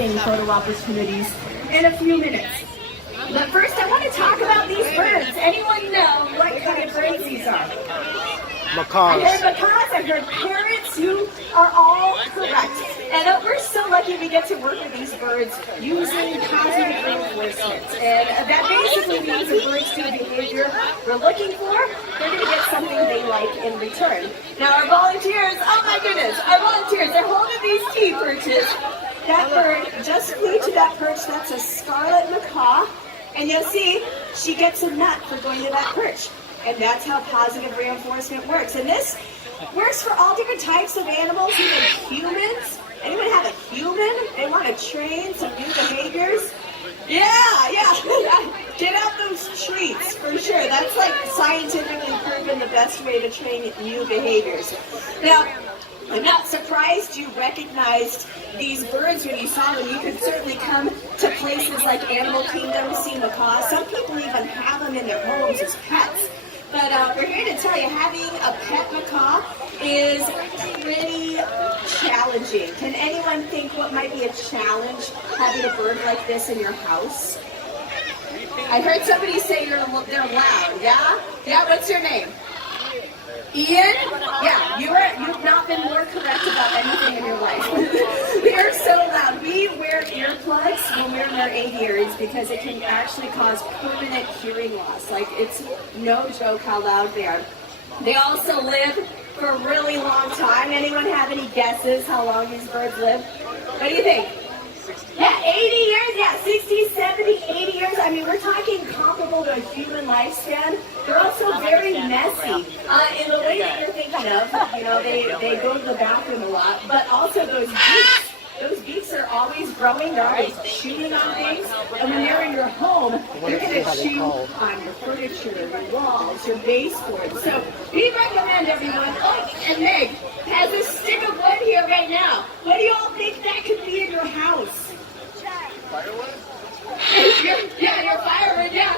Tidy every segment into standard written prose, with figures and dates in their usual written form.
amazing photo opportunities in a few minutes. But first I want to talk about these birds. Anyone know what kind of birds these are? Macaws. I heard macaws, I heard parrots, you are all correct. And we're so lucky we get to work with these birds using positive reinforcement. And that basically means the birds do the behavior we're looking for, they're going to get something they like in return. Now our volunteers, oh my goodness, our volunteers, they're holding these key perches. That bird just flew to that perch, that's a scarlet macaw. And you'll see, she gets a nut for going to that perch. And that's how positive reinforcement works. And this works for all different types of animals, even humans. Anyone have a human they want to train some new behaviors? Yeah. Get out those treats for sure. That's like scientifically proven the best way to train new behaviors. Now, I'm not surprised you recognized these birds when you saw them. You could certainly come to places like Animal Kingdom, see macaws. Some people even have them in their homes as pets. But we're here to tell you, having a pet macaw is pretty challenging. Can anyone think what might be a challenge having a bird like this in your house? I heard somebody say they're loud, yeah? Yeah, what's your name? Ian? Yeah, you've not been more correct about anything in your life. We are so loud. We wear earplugs when we're in our aviaries because it can actually cause permanent hearing loss. Like, it's no joke how loud they are. They also live for a really long time. Anyone have any guesses how long these birds live? What do you think? Yeah, 80 years, yeah, 60, 70, 80 years. I mean, we're talking comparable to a human lifespan. They're also very messy in the way that you're thinking of. You know, they go to the bathroom a lot, but also those beaks. Those beaks are always growing. They're always chewing on things. And when they're in your home, they're going to chew on your furniture, your walls, your baseboards. So we recommend everyone, oh, and Meg has a stick of wood here right now. What do you all think that could be in your house? Firewood? Your firewood, yeah.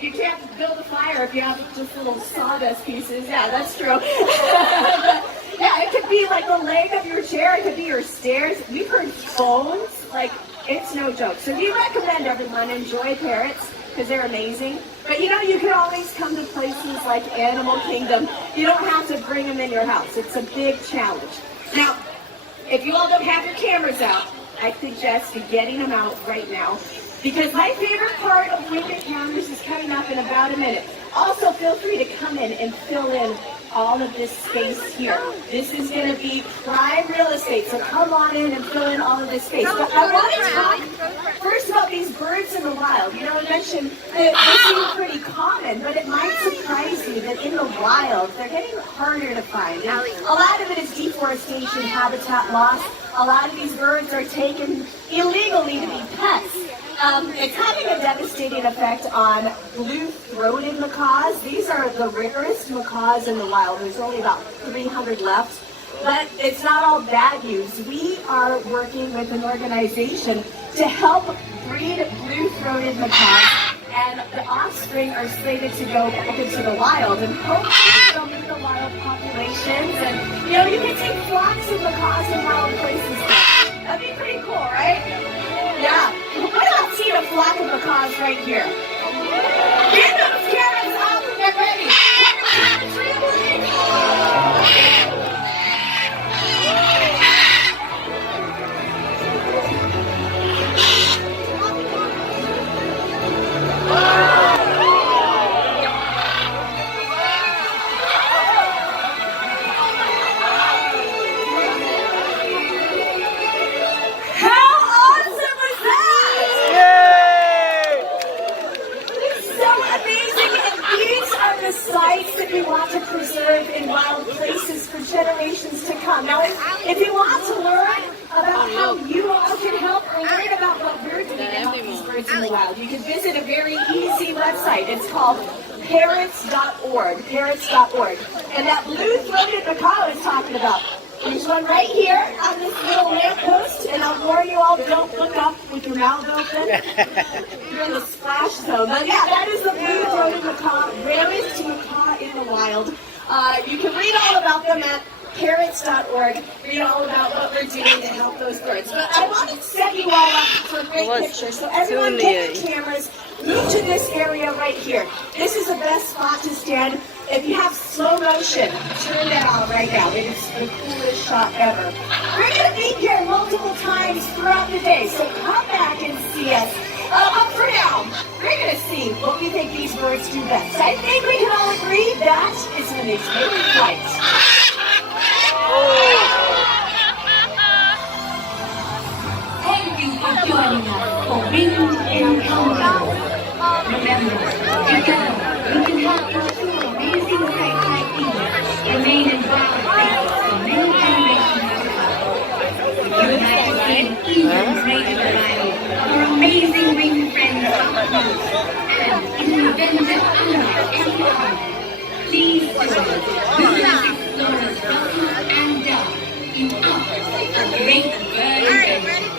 You can't build a fire if you have just little sawdust pieces. Yeah, that's true. Yeah, it could be like the leg of your chair. It could be your stairs. We've heard bones. Like, it's no joke. So we recommend everyone enjoy parrots because they're amazing. But you know, you can always come to places like Animal Kingdom. You don't have to bring them in your house. It's a big challenge. Now, if you all don't have your cameras out, I suggest you getting them out right now. Because my favorite part of Wing Encounters is coming up in about a minute. Also, feel free to come in and fill in all of this space here. This is going to be prime real estate, so come on in and fill in all of this space. But I want to talk first about these birds in the wild. You know, I mentioned that they seem pretty common, but it might surprise you that in the wild, they're getting harder to find. And a lot of it is deforestation, habitat loss. A lot of these birds are taken illegally to be pets. It's having a devastating effect on blue-throated macaws. These are the rarest macaws in the wild. There's only about 300 left. But it's not all bad news. We are working with an organization to help breed blue-throated macaws. And the offspring are slated to go back into the wild. And hopefully they'll meet the wild populations. And, you know, you can take flocks of macaws in wild places. That'd be pretty cool, right? Yeah. What about seeing a flock of macaws right here? Get those carrots up and get ready. We want to preserve in wild places for generations to come. Now, if you want to learn about how you all can help or learn about what we're doing to help these birds in the wild, you can visit a very easy website. It's called parrots.org, parrots.org. And that blue-throated macaw I was talking about, there's one right here on this little lamppost, and I'll warn you all, don't look up with your mouth open. You're in the splash zone. But yeah, that is the blue-throated macaw, rarest macaw in the wild. You can read all about them at parrots.org. Read all about what we're doing to help those birds. But I want to set you great picture. So everyone get your cameras, move to this area right here. This is the best spot to stand. If you have slow motion, turn that on right now. It is the coolest shot ever. We're going to be here multiple times throughout the day, so come back and see us. For now, we're going to see what we think these birds do best. I think we can all agree that is when they take flight. Thank you for joining us for Winged Encounter. Remember, together we can help ensure amazing sights like these remain in wild places for many generations to come. You would like to see an even greater variety of our amazing winged friends up close and in an adventure unlike any other. Please join Wilderness Explorers Bucky and Doug in our great bird adventure.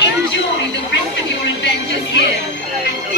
Enjoy the rest of your adventures here at